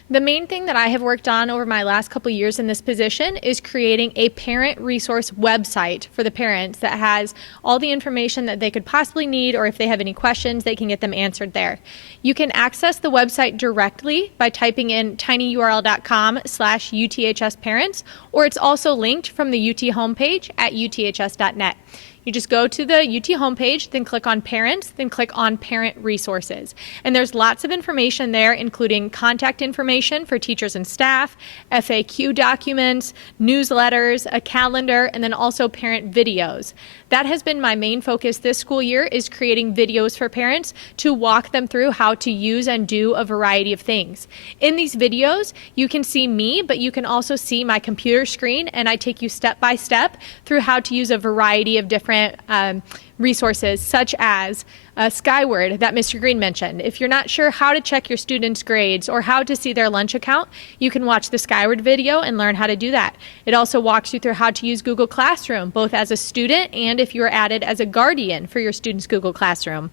The main thing that I have worked on over my last couple years in this position is creating a parent resource website for the parents that has all the information that they could possibly need, or if they have any questions, they can get them answered there. You can access the website directly by typing in tinyurl.com/UTHS parents, or it's also linked from the UT homepage at uths.net. You just go to the UT homepage, then click on Parents, then click on Parent Resources. And there's lots of information there, including contact information for teachers and staff, FAQ documents, newsletters, a calendar, and then also parent videos. That has been my main focus this school year, is creating videos for parents to walk them through how to use and do a variety of things. In these videos, you can see me, but you can also see my computer screen, and I take you step by step through how to use a variety of different resources, such as Skyward that Mr. Green mentioned. If you're not sure how to check your students' grades or how to see their lunch account, you can watch the Skyward video and learn how to do that. It also walks you through how to use Google Classroom, both as a student and if you are added as a guardian for your student's Google Classroom.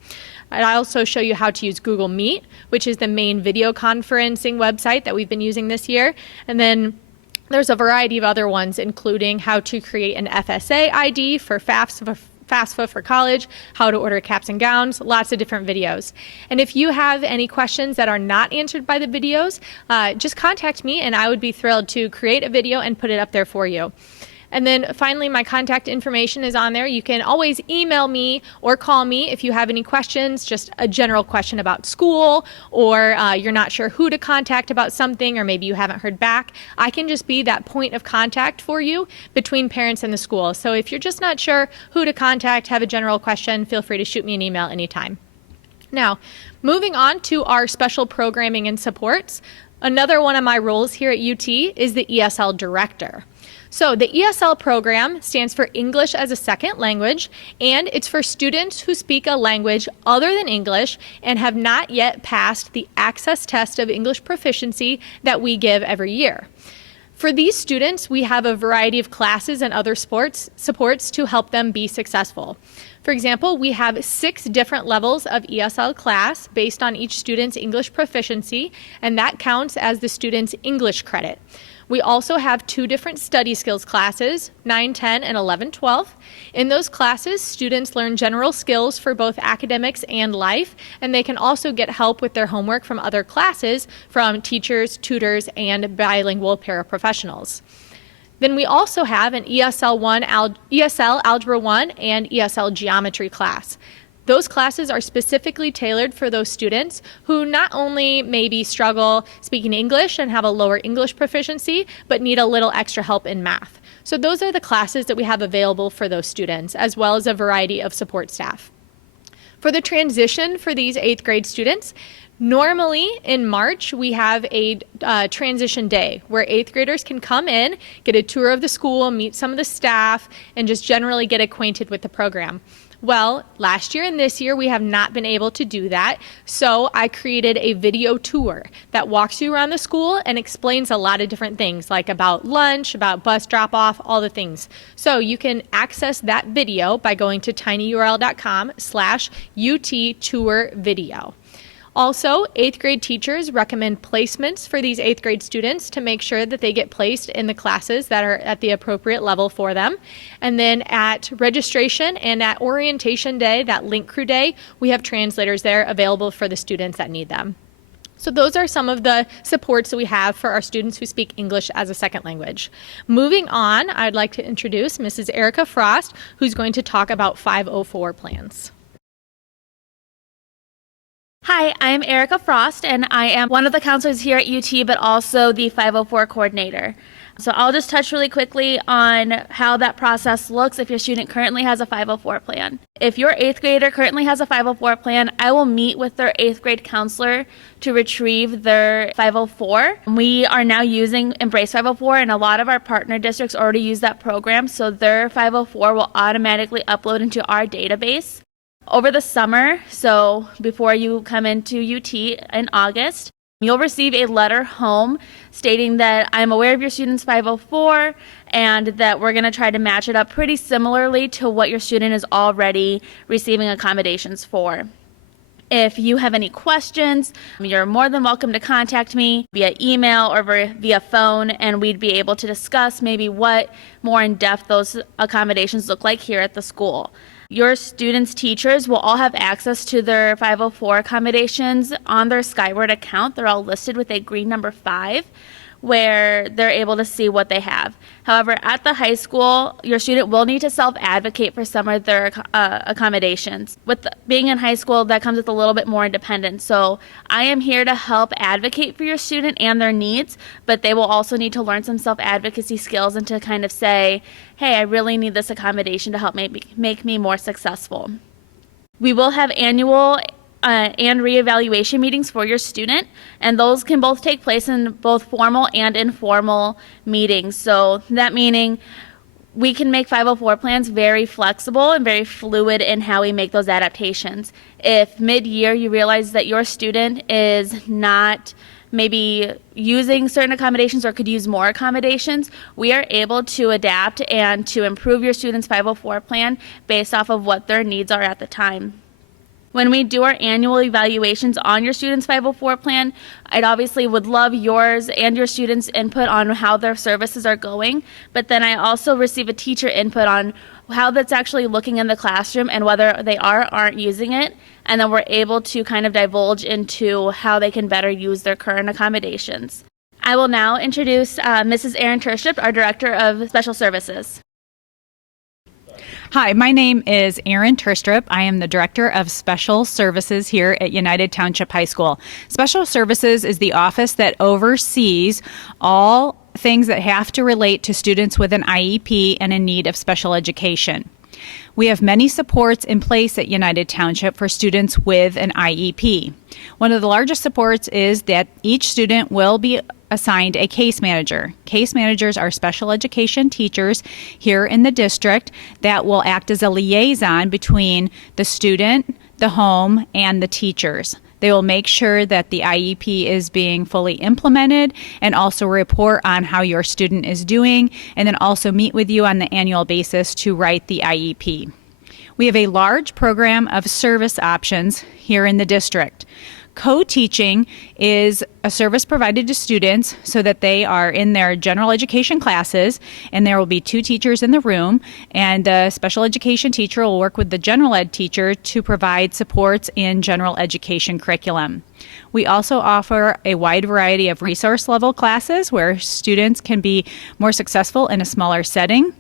I also show you how to use Google Meet, which is the main video conferencing website that we've been using this year. And then there's a variety of other ones, including how to create an FSA ID for FAFSA for college, how to order caps and gowns, lots of different videos. And if you have any questions that are not answered by the videos, just contact me and I would be thrilled to create a video and put it up there for you. And then finally, my contact information is on there. You can always email me or call me if you have any questions, just a general question about school, or you're not sure who to contact about something, or maybe you haven't heard back. I can just be that point of contact for you between parents and the school. So if you're just not sure who to contact, have a general question, feel free to shoot me an email anytime. Now, moving on to our special programming and supports, another one of my roles here at UT is the ESL director. So the ESL program stands for English as a Second Language, and it's for students who speak a language other than English and have not yet passed the Access Test of English Proficiency that we give every year. For these students, we have a variety of classes and other supports to help them be successful. For example, we have 6 different levels of ESL class based on each student's English proficiency, and that counts as the student's English credit. We also have 2 different study skills classes, 9, 10, and 11, 12. In those classes, students learn general skills for both academics and life, and they can also get help with their homework from other classes from teachers, tutors, and bilingual paraprofessionals. Then we also have an ESL Algebra 1 and ESL Geometry class. Those classes are specifically tailored for those students who not only maybe struggle speaking English and have a lower English proficiency, but need a little extra help in math. So those are the classes that we have available for those students, as well as a variety of support staff. For the transition for these 8th grade students, normally in March, we have a transition day where 8th graders can come in, get a tour of the school, meet some of the staff, and just generally get acquainted with the program. Well, last year and this year, we have not been able to do that, so I created a video tour that walks you around the school and explains a lot of different things, like about lunch, about bus drop-off, all the things. So you can access that video by going to tinyurl.com/UT tour video. Also, 8th grade teachers recommend placements for these 8th grade students to make sure that they get placed in the classes that are at the appropriate level for them. And then at registration and at orientation day, that link crew day, we have translators there available for the students that need them. So those are some of the supports that we have for our students who speak English as a second language. Moving on, I'd like to introduce Mrs. Erica Frost, who's going to talk about 504 plans. Hi, I'm Erica Frost, and I am one of the counselors here at UT, but also the 504 coordinator. So I'll just touch really quickly on how that process looks if your student currently has a 504 plan. If your 8th grader currently has a 504 plan, I will meet with their 8th grade counselor to retrieve their 504. We are now using Embrace 504, and a lot of our partner districts already use that program, so their 504 will automatically upload into our database. Over the summer, so before you come into UT in August, you'll receive a letter home stating that I'm aware of your student's 504 and that we're going to try to match it up pretty similarly to what your student is already receiving accommodations for. If you have any questions, you're more than welcome to contact me via email or via phone, and we'd be able to discuss maybe what more in depth those accommodations look like here at the school. Your students' teachers will all have access to their 504 accommodations on their Skyward account. They're all listed with a green number 5. where they're able to see what they have. However, at the high school, your student will need to self-advocate for some of their accommodations. With being in high school, that comes with a little bit more independence. So I am here to help advocate for your student and their needs, but they will also need to learn some self-advocacy skills and to kind of say, hey, I really need this accommodation to help make me more successful. We will have annual and reevaluation meetings for your student, and those can both take place in both formal and informal meetings. So that meaning we can make 504 plans very flexible and very fluid in how we make those adaptations. If mid-year you realize that your student is not maybe using certain accommodations or could use more accommodations, we are able to adapt and to improve your student's 504 plan based off of what their needs are at the time. When we do our annual evaluations on your student's 504 plan, I'd obviously would love yours and your students' input on how their services are going, but then I also receive a teacher input on how that's actually looking in the classroom and whether they are or aren't using it, and then we're able to kind of divulge into how they can better use their current accommodations. I will now introduce Mrs. Erin Terstrup, our Director of Special Services. Hi, my name is Erin Terstrup. I am the Director of Special Services here at United Township High School. Special Services is the office that oversees all things that have to relate to students with an IEP and in need of special education. We have many supports in place at United Township for students with an IEP. One of the largest supports is that each student will be assigned a case manager. Case managers are special education teachers here in the district that will act as a liaison between the student, the home, and the teachers. They will make sure that the IEP is being fully implemented and also report on how your student is doing, and then also meet with you on the annual basis to write the IEP. We have a large program of service options here in the district. Co-teaching is a service provided to students so that they are in their general education classes, and there will be 2 teachers in the room, and the special education teacher will work with the general ed teacher to provide supports in general education curriculum. We also offer a wide variety of resource level classes where students can be more successful in a smaller setting.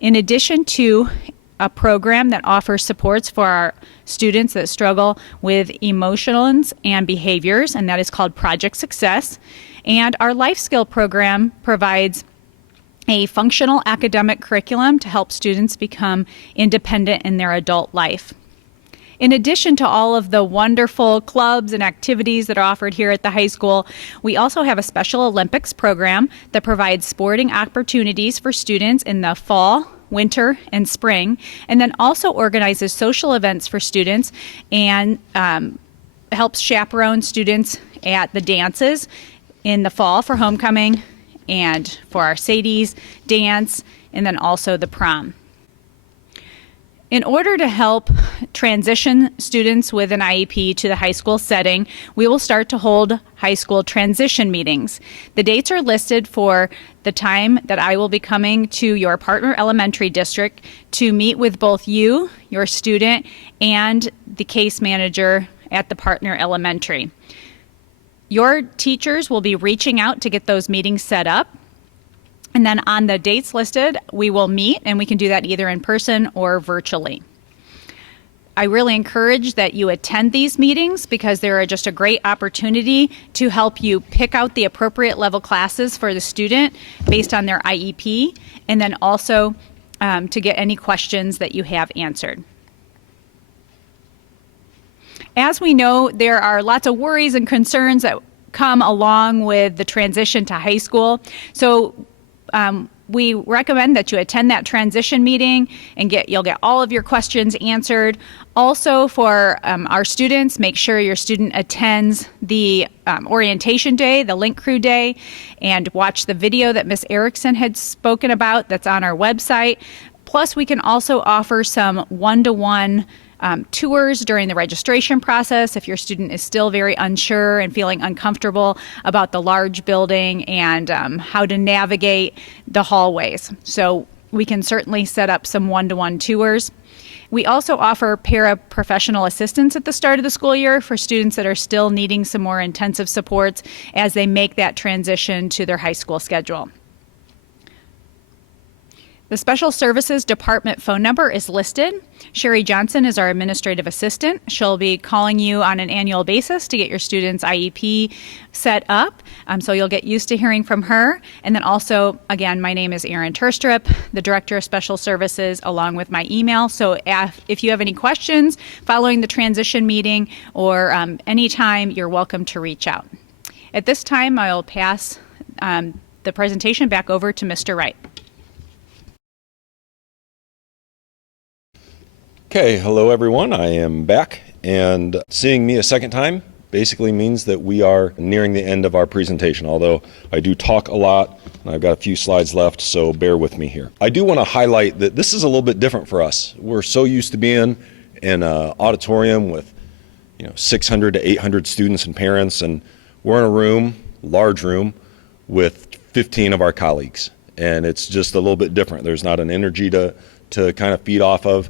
In addition to a program that offers supports for our students that struggle with emotions and behaviors, and that is called Project Success. And our life skill program provides a functional academic curriculum to help students become independent in their adult life. In addition to all of the wonderful clubs and activities that are offered here at the high school, we also have a Special Olympics program that provides sporting opportunities for students in the fall, winter, and spring, and then also organizes social events for students and helps chaperone students at the dances in the fall for homecoming and for our Sadie's dance, and then also the prom. In order to help transition students with an IEP to the high school setting, we will start to hold high school transition meetings. The dates are listed for the time that I will be coming to your partner elementary district to meet with both you, your student, and the case manager at the partner elementary. Your teachers will be reaching out to get those meetings set up. And then on the dates listed, we will meet, and we can do that either in person or virtually. I really encourage that you attend these meetings because they're just a great opportunity to help you pick out the appropriate level classes for the student based on their IEP, and then also to get any questions that you have answered. As we know, there are lots of worries and concerns that come along with the transition to high school. So we recommend that you attend that transition meeting and you'll get all of your questions answered. Also, for our students, make sure your student attends the orientation day, the link crew day, and watch the video that Ms. Erickson had spoken about that's on our website. Plus, we can also offer some one-to-one tours during the registration process if your student is still very unsure and feeling uncomfortable about the large building and how to navigate the hallways. So we can certainly set up some one-to-one tours. We also offer paraprofessional assistance at the start of the school year for students that are still needing some more intensive supports as they make that transition to their high school schedule. The Special Services Department phone number is listed. Sherry Johnson is our administrative assistant. She'll be calling you on an annual basis to get your student's IEP set up. So you'll get used to hearing from her. And then also, again, my name is Erin Turstrup, the Director of Special Services, along with my email. So if you have any questions following the transition meeting or anytime, you're welcome to reach out. At this time, I'll pass the presentation back over to Mr. Wright. Okay, hello everyone. I am back, and seeing me a second time basically means that we are nearing the end of our presentation, although I do talk a lot and I've got a few slides left, so bear with me here. I do want to highlight that this is a little bit different for us. We're so used to being in an auditorium with 600 to 800 students and parents, and we're in a room, large room, with 15 of our colleagues, and it's just a little bit different. There's not an energy to kind of feed off of.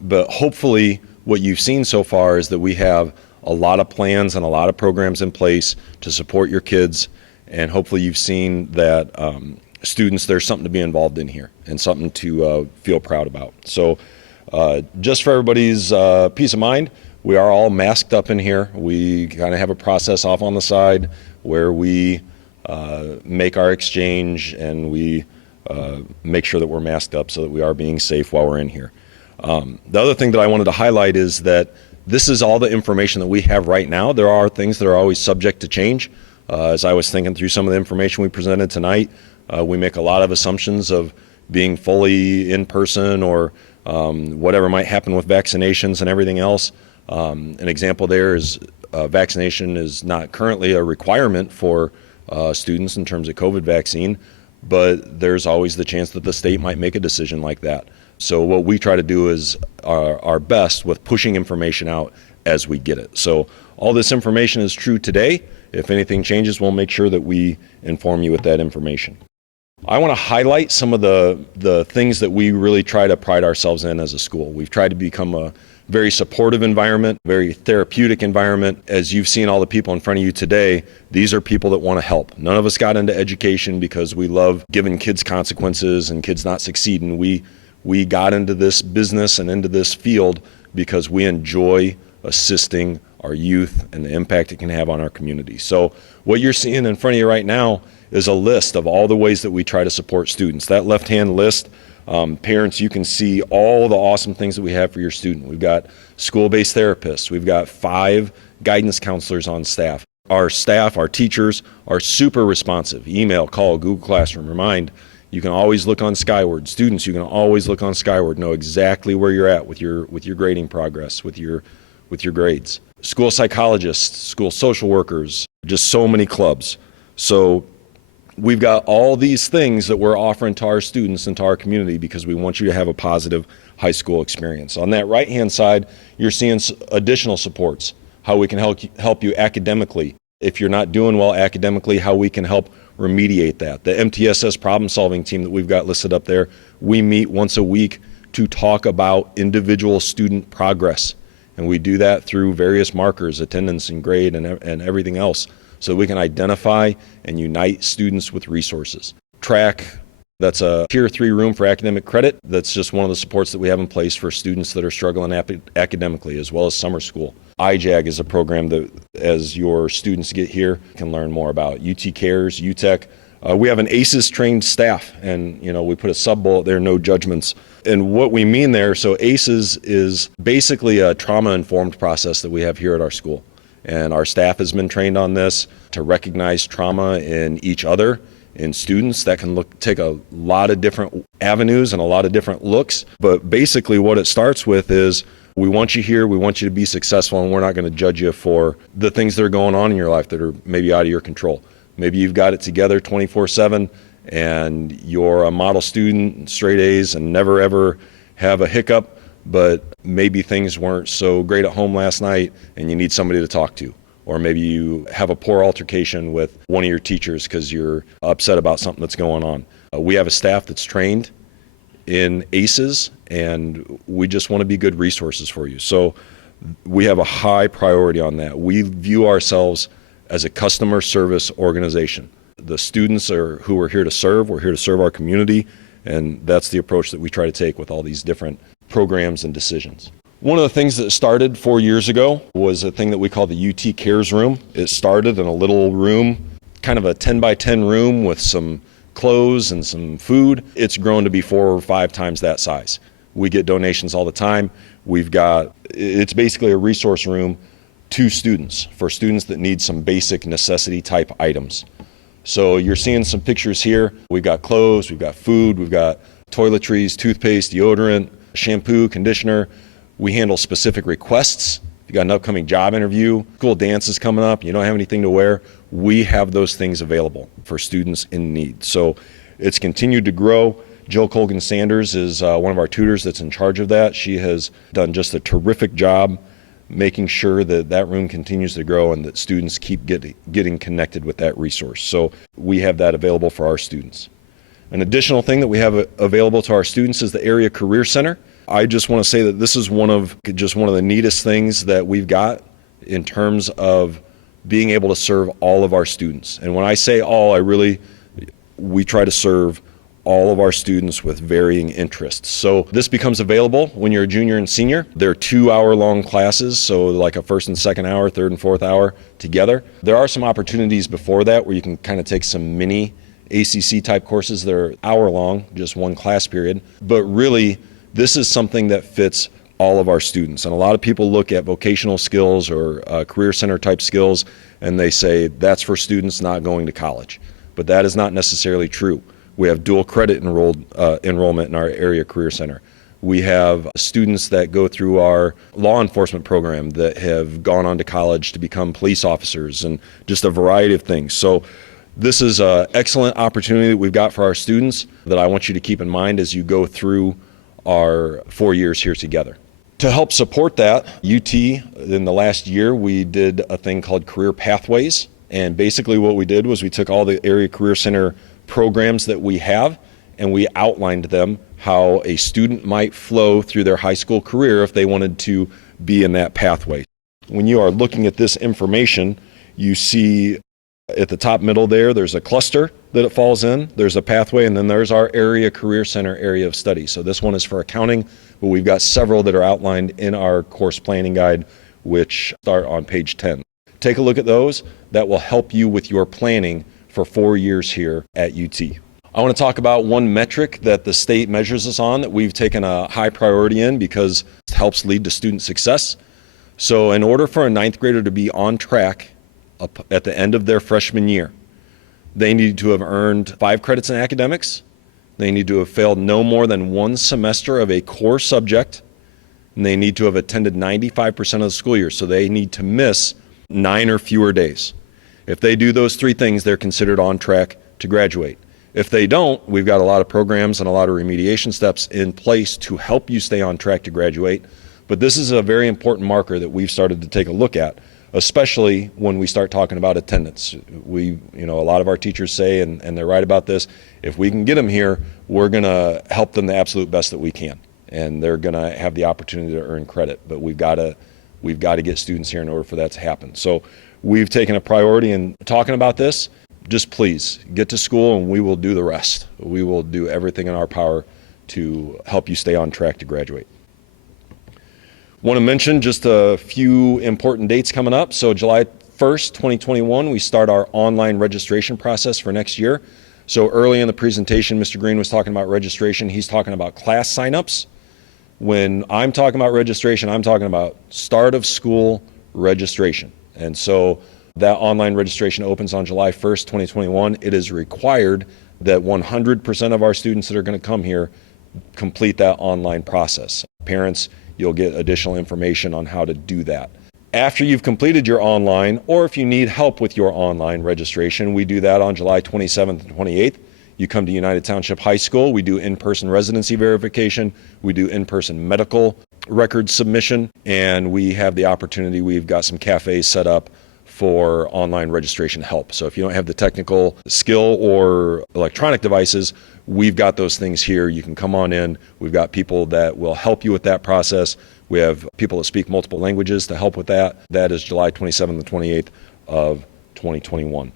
But hopefully what you've seen so far is that we have a lot of plans and a lot of programs in place to support your kids, and hopefully you've seen that students, there's something to be involved in here and something to feel proud about. So just for everybody's peace of mind, we are all masked up in here. We kind of have a process off on the side where we make our exchange, and we make sure that we're masked up so that we are being safe while we're in here. The other thing that I wanted to highlight is that this is all the information that we have right now. There are things that are always subject to change. As I was thinking through some of the information we presented tonight, we make a lot of assumptions of being fully in person or whatever might happen with vaccinations and everything else. An example there is vaccination is not currently a requirement for students in terms of COVID vaccine, but there's always the chance that the state might make a decision like that. So what we try to do is our best with pushing information out as we get it. So all this information is true today. If anything changes, we'll make sure that we inform you with that information. I want to highlight some of the things that we really try to pride ourselves in as a school. We've tried to become a very supportive environment, very therapeutic environment. As you've seen all the people in front of you today, these are people that want to help. None of us got into education because we love giving kids consequences and kids not succeeding. We got into this business and into this field because we enjoy assisting our youth and the impact it can have on our community. So what you're seeing in front of you right now is a list of all the ways that we try to support students. That left-hand list, parents, you can see all the awesome things that we have for your student. We've got school-based therapists. We've got 5 guidance counselors on staff. Our staff, our teachers, are super responsive. Email, call, Google Classroom, Remind. You can always look on Skyward. Students, you can always look on Skyward, know exactly where you're at with your grading progress, with your grades. School psychologists, school social workers, just so many clubs. So we've got all these things that we're offering to our students and to our community because we want you to have a positive high school experience. On that right-hand side, you're seeing additional supports, how we can help you academically. If you're not doing well academically, how we can help remediate that. The MTSS problem-solving team that we've got listed up there, we meet once a week to talk about individual student progress. And we do that through various markers, attendance and grade and everything else, so we can identify and unite students with resources. Track, that's a Tier 3 room for academic credit. That's just one of the supports that we have in place for students that are struggling academically, as well as summer school. IJAG is a program that, as your students get here, can learn more about. UT Cares, UTEC. We have an ACEs trained staff, and we put a sub-bullet there, no judgments. And what we mean there, so ACEs is basically a trauma-informed process that we have here at our school. And our staff has been trained on this to recognize trauma in each other, in students. That can take a lot of different avenues and a lot of different looks. But basically what it starts with is, we want you here, we want you to be successful, and we're not going to judge you for the things that are going on in your life that are maybe out of your control. Maybe you've got it together 24/7 and you're a model student, straight A's, and never ever have a hiccup, but maybe things weren't so great at home last night and you need somebody to talk to. Or maybe you have a poor altercation with one of your teachers because you're upset about something that's going on. We have a staff that's trained in ACEs and we just want to be good resources for you. So we have a high priority on that. We view ourselves as a customer service organization. The students are who we're here to serve. We're here to serve our community, and that's the approach that we try to take with all these different programs and decisions. One of the things that started 4 years ago was a thing that we call the UT Cares Room. It started in a little room, kind of a 10 by 10 room with some clothes and some food. It's grown to be 4 or 5 times that size. We get donations all the time. It's basically a resource room to students, for students that need some basic necessity type items. So you're seeing some pictures here. We've got clothes, we've got food, we've got toiletries, toothpaste, deodorant, shampoo, conditioner. We handle specific requests. If you got an upcoming job interview, school dance is coming up, you don't have anything to wear, we have those things available for students in need. So it's continued to grow. Jill Colgan Sanders is one of our tutors that's in charge of that. She has done just a terrific job making sure that that room continues to grow and that students keep getting connected with that resource. So we have that available for our students. An additional thing that we have available to our students is the Area Career Center. I just want to say that this is one of the neatest things that we've got in terms of being able to serve all of our students. And when I say all, we try to serve all of our students with varying interests. So this becomes available when you're a junior and senior. They're 2-hour-long classes, so like a first and second hour, third and fourth hour together. There are some opportunities before that where you can kind of take some mini ACC type courses that are hour-long, just one class period. But really, this is something that fits all of our students. And a lot of people look at vocational skills or career center type skills and they say that's for students not going to college. But that is not necessarily true. We have dual credit enrollment in our Area Career Center. We have students that go through our law enforcement program that have gone on to college to become police officers and just a variety of things. So this is an excellent opportunity that we've got for our students that I want you to keep in mind as you go through our 4 years here together. To help support that, UT, in the last year, we did a thing called Career Pathways. And basically what we did was we took all the Area Career Center programs that we have and we outlined them, how a student might flow through their high school career if they wanted to be in that pathway. When you are looking at this information, you see at the top middle there's a cluster that it falls in, there's a pathway, and then there's our Area Career Center area of study. So this one is for accounting, but we've got several that are outlined in our course planning guide, which start on page 10. Take a look at those. That will help you with your planning for 4 years here at UT. I want to talk about one metric that the state measures us on that we've taken a high priority in because it helps lead to student success. So in order for a 9th grader to be on track at the end of their freshman year, they need to have earned 5 credits in academics. They need to have failed no more than 1 semester of a core subject, and they need to have attended 95% of the school year. So they need to miss 9 or fewer days. If they do those 3 things, they're considered on track to graduate. If they don't, we've got a lot of programs and a lot of remediation steps in place to help you stay on track to graduate. But this is a very important marker that we've started to take a look at, especially when we start talking about attendance. A lot of our teachers say, and they're right about this, if we can get them here, we're going to help them the absolute best that we can. And they're going to have the opportunity to earn credit. But we've got to get students here in order for that to happen. So we've taken a priority in talking about this. Just please get to school and we will do the rest. We will do everything in our power to help you stay on track to graduate. Want to mention just a few important dates coming up. So July 1st, 2021, we start our online registration process for next year. So early in the presentation, Mr. Green was talking about registration. He's talking about class signups. When I'm talking about registration, I'm talking about start of school registration. And so that online registration opens on July 1st, 2021. It is required that 100% of our students that are going to come here complete that online process. Parents, you'll get additional information on how to do that. After you've completed your online, or if you need help with your online registration, we do that on July 27th and 28th. You come to United Township High School. We do in-person residency verification. We do in-person medical record submission. And we have the opportunity, we've got some cafes set up for online registration help. So if you don't have the technical skill or electronic devices, we've got those things here. You can come on in. We've got people that will help you with that process. We have people that speak multiple languages to help with that. That is July 27th and 28th of 2021.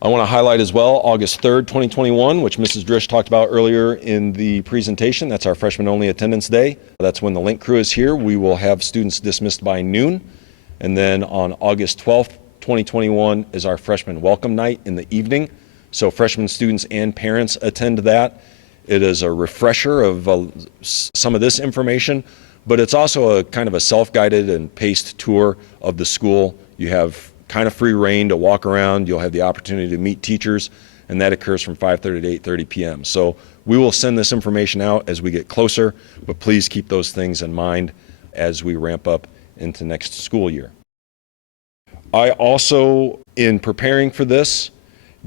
I want to highlight as well August 3rd, 2021, which Mrs. Drish talked about earlier in the presentation. That's our freshman only attendance day. That's when the link crew is here. We will have students dismissed by noon. And then on August 12th, 2021 is our freshman welcome night in the evening. So freshman students and parents attend that. It is a refresher of some of this information, but it's also a kind of a self-guided and paced tour of the school. You have kind of free reign to walk around. You'll have the opportunity to meet teachers, and that occurs from 5:30 to 8:30 p.m. So we will send this information out as we get closer, but please keep those things in mind as we ramp up into next school year. I also, in preparing for this,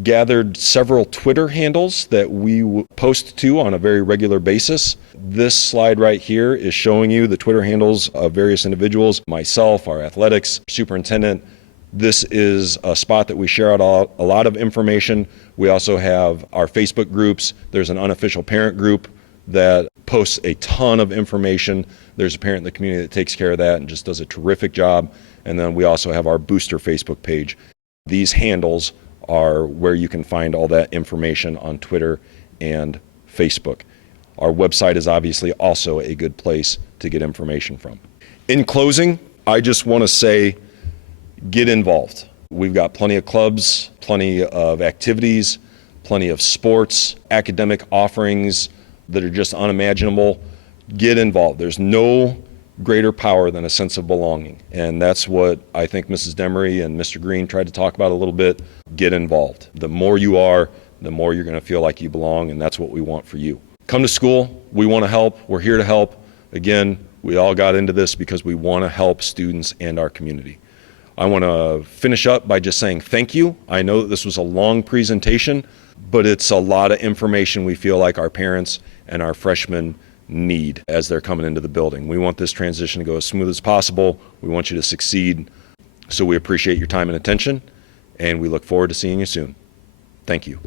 gathered several Twitter handles that we post to on a very regular basis. This slide right here is showing you the Twitter handles of various individuals, myself, our athletics superintendent. This is a spot that we share out a lot of information. We also have our Facebook groups. There's an unofficial parent group that posts a ton of information. There's a parent in the community that takes care of that and just does a terrific job. And then we also have our booster Facebook page. These handles are where you can find all that information on Twitter and Facebook. Our website is obviously also a good place to get information from. In closing, I just want to say, get involved. We've got plenty of clubs, plenty of activities, plenty of sports, academic offerings that are just unimaginable. Get involved. There's no greater power than a sense of belonging. And that's what I think Mrs. Demery and Mr. Green tried to talk about a little bit. Get involved. The more you are, the more you're going to feel like you belong, and that's what we want for you. Come to school. We want to help. We're here to help. Again, we all got into this because we want to help students and our community. I want to finish up by just saying thank you. I know that this was a long presentation, but it's a lot of information we feel like our parents and our freshmen need as they're coming into the building. We want this transition to go as smooth as possible. We want you to succeed. So we appreciate your time and attention, and we look forward to seeing you soon. Thank you.